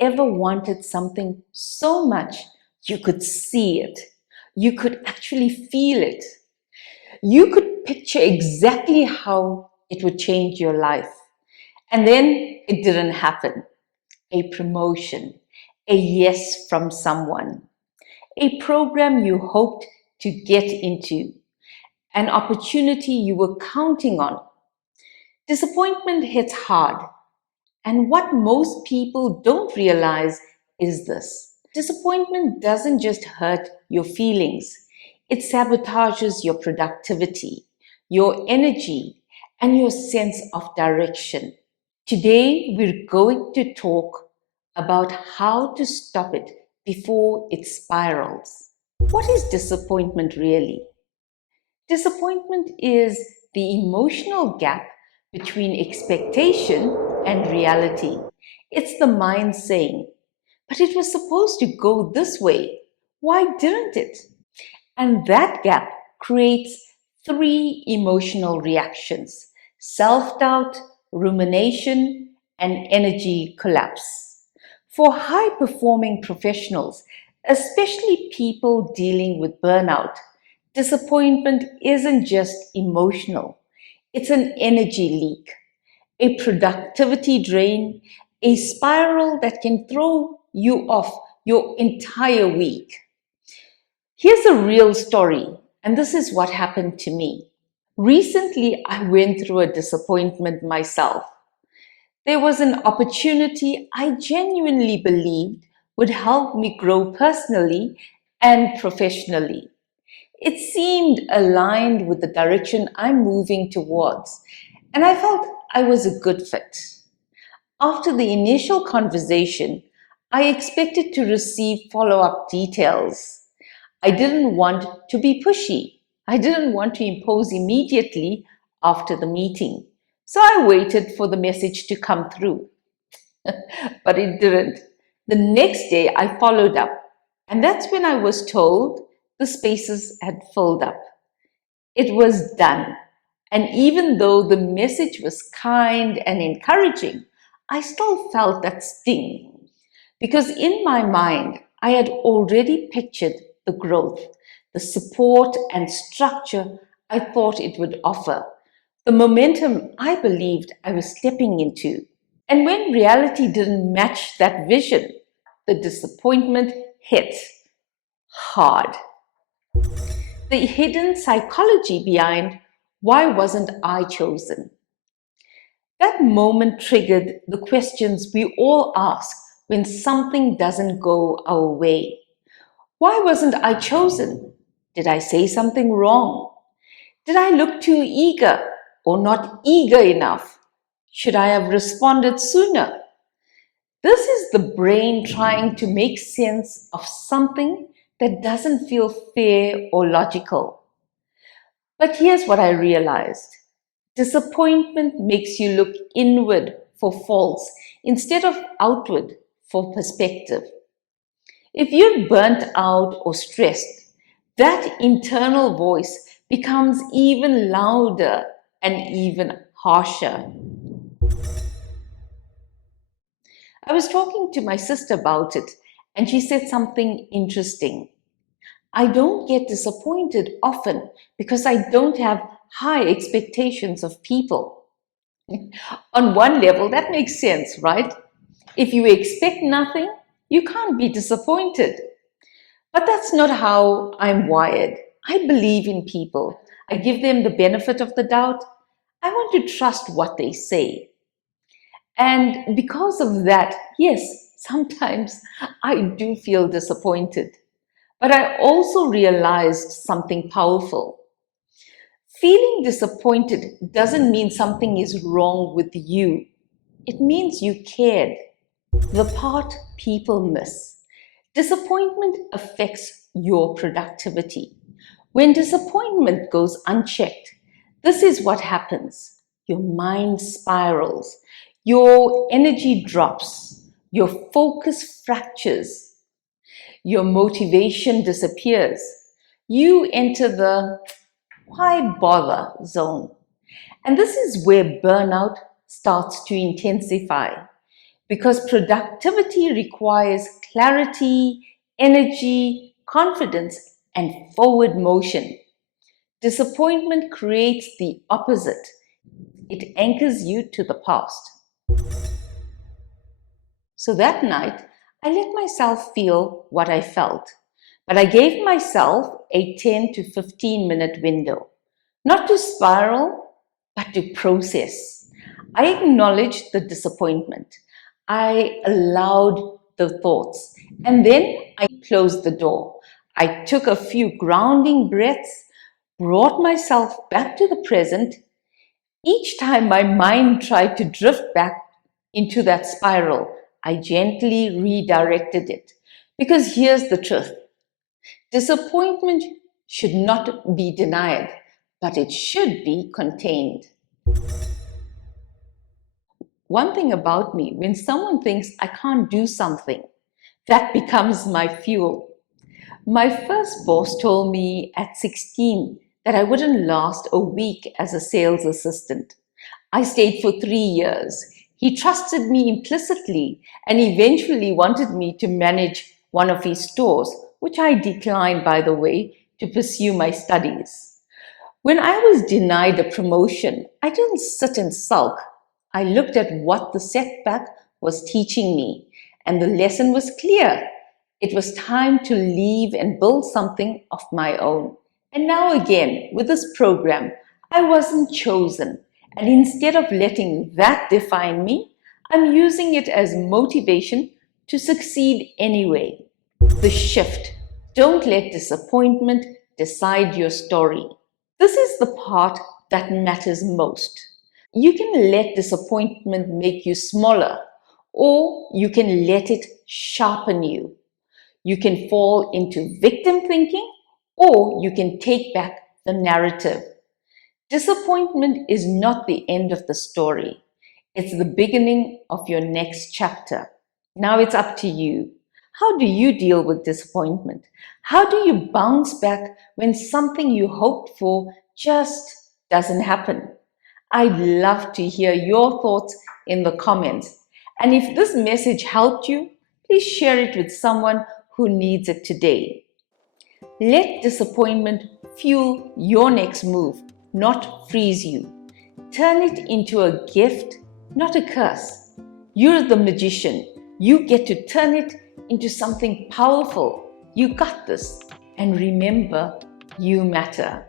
ever wanted something so much you could see it? You could actually feel it. You could picture exactly how it would change your life. And then it didn't happen. A promotion, a yes from someone, a program you hoped to get into, an opportunity you were counting on. Disappointment hits hard. And what most people don't realize is this: disappointment doesn't just hurt your feelings, it sabotages your productivity, your energy, and your sense of direction. Today, we're going to talk about how to stop it before it spirals. What is disappointment really? Disappointment is the emotional gap between expectation and reality. It's the mind saying, but it was supposed to go this way. Why didn't it? And that gap creates three emotional reactions: self doubt, rumination, and energy collapse. For high performing professionals, especially people dealing with burnout, disappointment isn't just emotional, it's an energy leak, a productivity drain, a spiral that can throw you off your entire week. Here's a real story, and this is what happened to me. Recently, I went through a disappointment myself. There was an opportunity I genuinely believed would help me grow personally and professionally. It seemed aligned with the direction I'm moving towards, and I felt I was a good fit. After the initial conversation, I expected to receive follow up details. I didn't want to be pushy. I didn't want to impose immediately after the meeting. So I waited for the message to come through, but it didn't. The next day I followed up, and that's when I was told the spaces had filled up. It was done. And even though the message was kind and encouraging, I still felt that sting. Because in my mind, I had already pictured the growth, the support and structure I thought it would offer, the momentum I believed I was stepping into. And when reality didn't match that vision, the disappointment hit hard. The hidden psychology behind why wasn't I chosen? That moment triggered the questions we all ask when something doesn't go our way. Why wasn't I chosen? Did I say something wrong? Did I look too eager or not eager enough? Should I have responded sooner? This is the brain trying to make sense of something that doesn't feel fair or logical. But here's what I realized: disappointment makes you look inward for faults instead of outward for perspective. If you're burnt out or stressed, that internal voice becomes even louder and even harsher. I was talking to my sister about it, and she said something interesting. I don't get disappointed often because I don't have high expectations of people. On one level, that makes sense, right? If you expect nothing, you can't be disappointed. But that's not how I'm wired. I believe in people. I give them the benefit of the doubt. I want to trust what they say. And because of that, yes, sometimes I do feel disappointed. But I also realized something powerful. Feeling disappointed doesn't mean something is wrong with you. It means you cared. The part people miss. Disappointment affects your productivity. When disappointment goes unchecked, this is what happens. Your mind spirals, your energy drops, your focus fractures, your motivation disappears. You enter the why bother zone. And this is where burnout starts to intensify. because productivity requires clarity, energy, confidence, and forward motion. Disappointment creates the opposite. It anchors you to the past. So that night, I let myself feel what I felt, but I gave myself a 10 to 15-minute window, not to spiral, but to process. I acknowledged the disappointment. I allowed the thoughts, and then I closed the door. I took a few grounding breaths, brought myself back to the present. Each time my mind tried to drift back into that spiral, I gently redirected it. Because here's the truth: disappointment should not be denied, but it should be contained. One thing about me, when someone thinks I can't do something, that becomes my fuel. My first boss told me at 16 that I wouldn't last a week as a sales assistant. I stayed for 3 years. He trusted me implicitly and eventually wanted me to manage one of his stores, which I declined, by the way, to pursue my studies. When I was denied a promotion, I didn't sit and sulk. I looked at what the setback was teaching me, and the lesson was clear. It was time to leave and build something of my own. And now again, with this program, I wasn't chosen. And instead of letting that define me, I'm using it as motivation to succeed anyway. The shift. Don't let disappointment decide your story. This is the part that matters most. You can let disappointment make you smaller, or you can let it sharpen you. You can fall into victim thinking, or you can take back the narrative. Disappointment is not the end of the story. It's the beginning of your next chapter. Now it's up to you. How do you deal with disappointment? How do you bounce back when something you hoped for just doesn't happen? I'd love to hear your thoughts in the comments. And if this message helped you, please share it with someone who needs it today. Let disappointment fuel your next move, not freeze you. Turn it into a gift, not a curse. You're the magician. You get to turn it into something powerful. You got this. And remember, you matter.